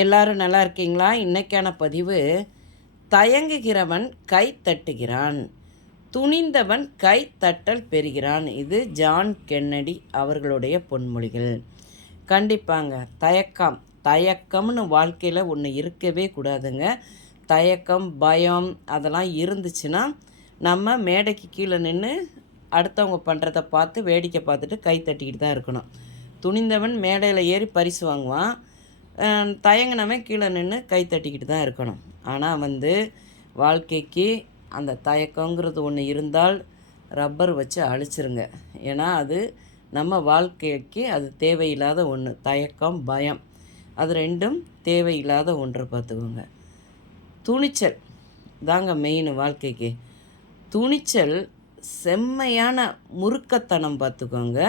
எல்லாரும் நல்லா இருக்கீங்களா? இன்னைக்கான பதிவு, தயங்குகிறவன் கை தட்டுகிறான், துணிந்தவன் கை தட்டல் பெறுகிறான். இது ஜான் கென்னடி அவர்களுடைய பொன்மொழிகள். கண்டிப்பாங்க. தயக்கம்னு வாழ்க்கையில் ஒன்று இருக்கவே கூடாதுங்க. தயக்கம், பயம் அதெல்லாம் இருந்துச்சுன்னா நம்ம மேடைக்கு கீழே நின்று அடுத்தவங்க பண்ணுறத பார்த்து வேடிக்கை பார்த்துட்டு கை தட்டிக்கிட்டு தான் இருக்கணும். துணிந்தவன் மேடையில் ஏறி பரிசு வாங்குவான், தயங்கினவன் கீழே நின்று கை தட்டிக்கிட்டு தான் இருக்கணும். ஆனால் வாழ்க்கைக்கு அந்த தயக்கங்கிறது ஒன்று இருந்தால் ரப்பர் வச்சு அழிச்சிருங்க. ஏன்னா அது நம்ம வாழ்க்கைக்கு அது தேவையில்லாத ஒன்று. தயக்கம், பயம் அது ரெண்டும் தேவையில்லாத ஒன்று. பார்த்துக்கோங்க. துணிச்சல் தாங்க மெயின் வாழ்க்கைக்கு. துணிச்சல் செம்மையான முறுக்கத்தனம். பார்த்துக்கோங்க.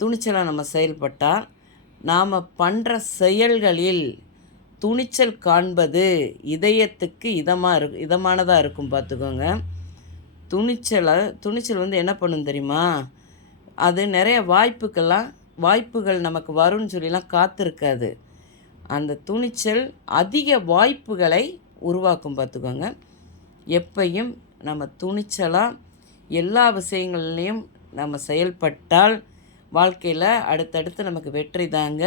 துணிச்சலாக நம்ம செயல்பட்டால் நாம் பண்ணுற செயல்களில் துணிச்சல் காண்பது இதயத்துக்கு இதமானதாக இருக்கும். பார்த்துக்கோங்க. துணிச்சல் என்ன பண்ணும் தெரியுமா? அது நிறைய வாய்ப்புகள் நமக்கு வரும்னு சொல்லிலாம் காத்திருக்காது. அந்த துணிச்சல் அதிக வாய்ப்புகளை உருவாக்கும். பார்த்துக்கோங்க. எப்பையும் நம்ம துணிச்சலாக எல்லா விஷயங்கள்லேயும் நம்ம செயல்பட்டால் வாழ்க்கையில் அடுத்தடுத்து நமக்கு வெற்றி தாங்க.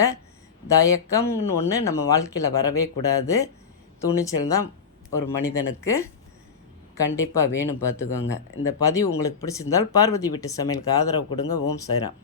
தயக்கம்னு ஒன்று நம்ம வாழ்க்கையில் வரவே கூடாது. துணிச்சல் தான் ஒரு மனிதனுக்கு கண்டிப்பாக வேணும். பார்த்துக்கோங்க. இந்த பதிவு உங்களுக்கு பிடிச்சிருந்தால் பார்வதி வீட்டு சமையலுக்கு ஆதரவு கொடுங்க. ஓம் சாய்ராம்.